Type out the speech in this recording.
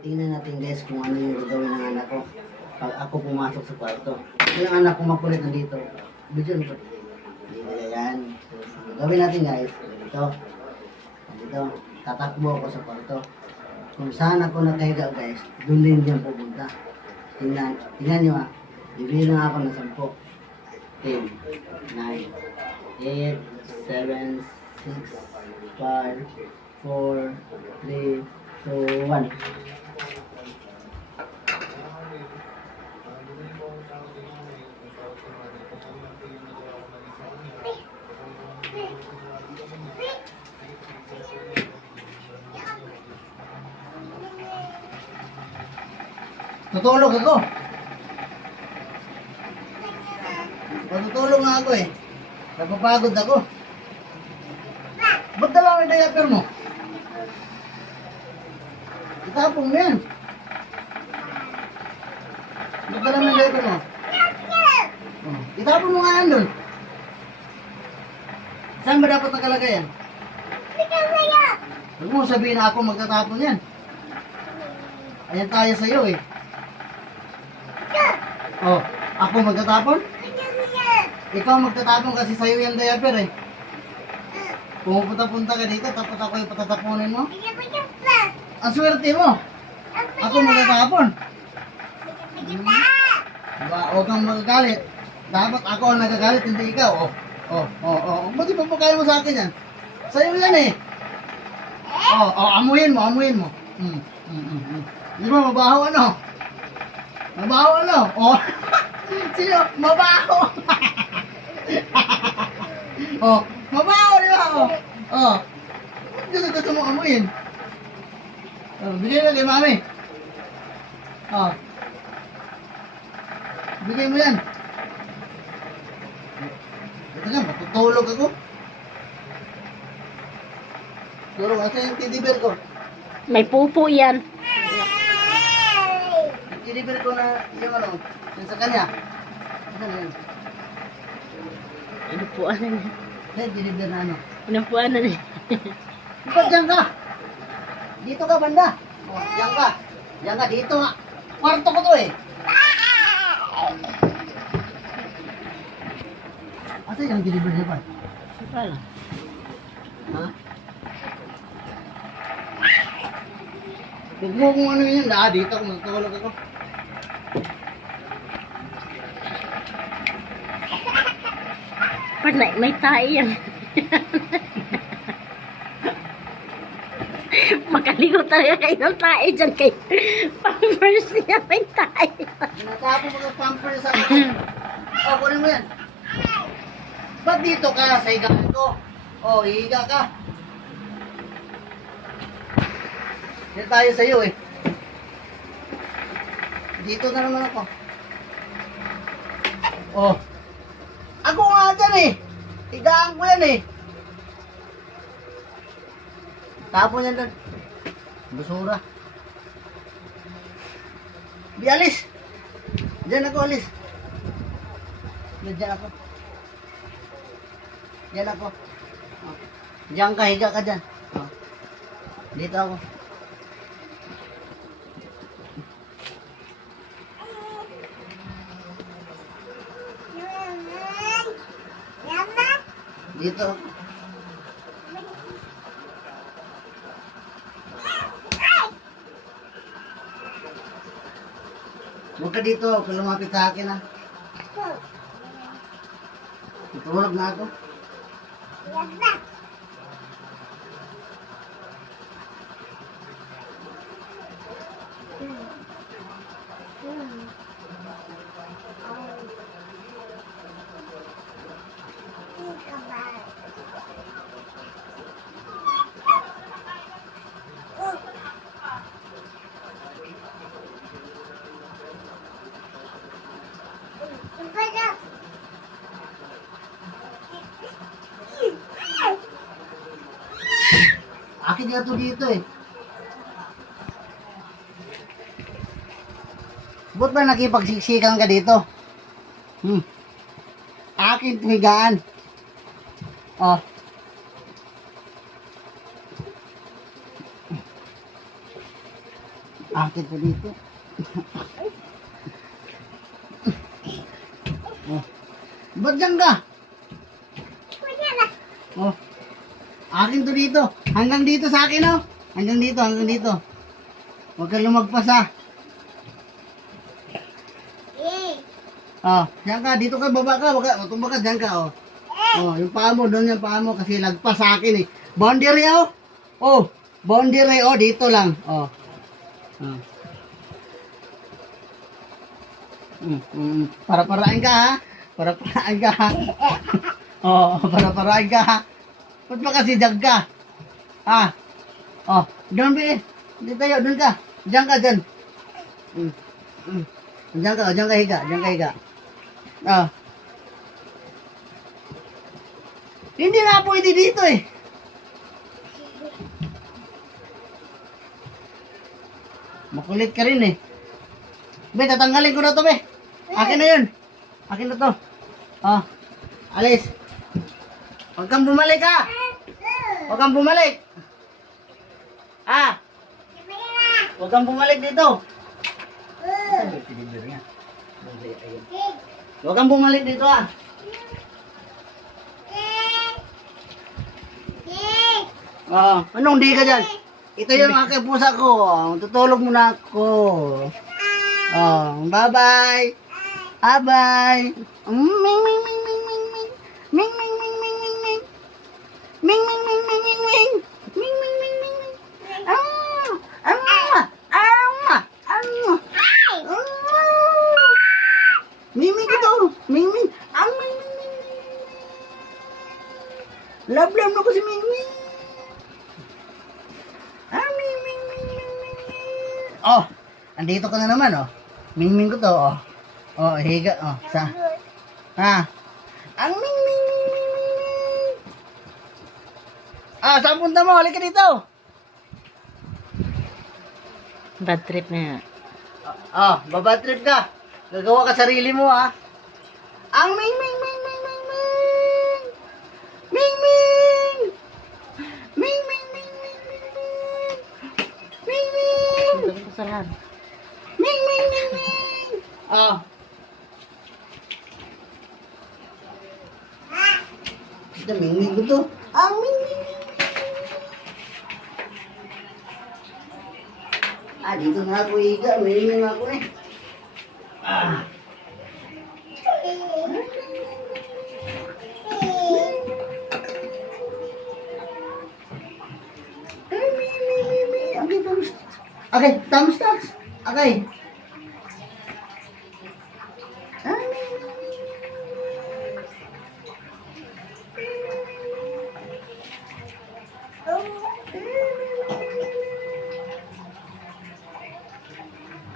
Titingnan natin guys kung ano yung gagawin ng anak ko pag ako pumasok sa kwarto. Yung anak ko makulit nandito. Bidyon ko. Hindi nila yan. So, gagawin natin guys. Dito. Tatakbo ako sa kwarto. Kung saan ako nakahiga guys, doon din dyan pupunta. Tingnan nyo ah. Ibilang ako ng 10, 10, 9, 8, 7, 6, 5, 4, 3, 2, 1. Tutulog ako. Matutulog nga ako eh. Napapagod ako. Ba't dala mo yung diaper mo? Itapong mo yan. Ba't dala mo yung diaper mo? Itapong mo nga yan dun. Saan ba dapat nakalagay yan? Huwag mo sabihin na ako magtatapon yan. Ayan tayo sa'yo eh. Oh, ako magtatapon? Ikaw magtatapon kasi sa'yo yung diaper eh. Pumupunta-punta ka dito, tapos ako yung patatapunin mo? Ang swerte mo! Ako magtatapon. Diba, huwag kang magagalit. Dapat ako ang nagagalit, hindi ikaw. Ba't di pa kaya mo sa akin yan? Sa'yo yan eh. Amuyin mo. Di ba, mabaho ano? Mabaho ano? Sino? Mabaho! Mabaho di ba? Gusto mo amuyin. Bigay mo kay mami. Bigay mo yan. Ito nga, matutulog ako. Tulog, asa yung teddy bear ko? May pupo yan. Yung teddy bear ko na yung ano, yung sa kanya. Ano yan? Inupuan na niya. Yung teddy bear na ano. Inupuan na niya. Ikaw, diyan ka. Dito ka, banda. Diyan ka. Diyan ka, dito nga. Kwarto ko to eh. Asa yung teddy bear niya pa? Wala. Ha? Huwag mo kung ano yun. Dito ako, magkawalog ako. Pag may tae yan. Makaligo talaga kayo ng tae dyan kay Pampers niya may tae. Natapo mo ng pampers sa akin. Kunin mo yan. Ba't dito ka sa higaan ko? Higa ka. Yan tayo sa'yo eh. Dito na naman ako. Ako nga dyan eh. Higaan ko yan eh. Tapon yan doon. Basura. Di alis. Diyan ako alis. Diyan ako. Diyan ako. Diyan ka, higa ka dyan. Dito ako. Dito. Huwag ka dito, kung lumapit sa akin ha. Tutulog na ako. Akin nga to dito eh. Ba't ba nakipagsiksikan ka dito? Akin higaan. Akit ko dito. Oh. Ba't dyan ka? Oh. Akin to dito. Hanggang dito sa akin, oh. Hanggang dito, hanggang dito. Huwag kang lumagpas, ha. Oh, dyan ka. Dito ka, baba ka. Huwag ka, tumba ka, dyan ka, oh. Oh, yung paa mo, doon yung paa mo kasi lagpas sa akin, eh. Boundary, oh. Oh, boundary, oh. Dito lang, oh. Oh. Para-parain ka, ha. Para-parain ka, ha. Oh, para-parain ka, ha. Ba't ba kasi dyan ka? Ah. Oh, doon ba eh. Hindi tayo, doon ka. Diyan ka, dyan. Diyan ka, diyan ka higa. Diyan ka higa. Ah. Hindi na pwede dito eh. Makulit ka rin eh. Be, tatanggalin ko na to, be. Akin na yun. Akin na to. Oh. Alis. Huwag kang bumalik, ha. Huwag kang bumalik. Ah. Huwag kang bumalik dito. Huwag kang bumalik dito, ha. Oh, anong di ka dyan? Ito yung aking pusa ko. Tutulog muna ako. Oh, bye-bye. Bye-bye. Ming, ming, ming, ming, ming, ming, ming. Ming, ming, ming, ming, ming, ming. Ming, ming, ming, ming, ming, ming. Ming, ming, ming, ming, ming. Ming, ming ito. Ming, ming. Ming, ming, ming, ming. Love na ko si Ming, ming. Ming, ming, ming, ming, ming. Oh, andito ka na naman, oh. Ming, ming ko to, oh. Oh, higa, oh. Sa. Ha? Ang ming, ming, ming, ming, ming, ming. Ah, saan punta mo? Halika dito. Bad trip na yan. Babad trip ka. Gagawa ka sarili mo, ha. Ang ming, ming, ming, ming, ming, ming. Ming, ming. Ming, ming, ming, ming, ming, ming. Ming, ming. Ito ko sa lahat. Ming, ming, ming, ming. Oh. Ito, ming, ming ko to. Ang ming, ming, ming, ming. Dito na ako higa. Ming, ming ako eh. Okay, thumbs up. Okay.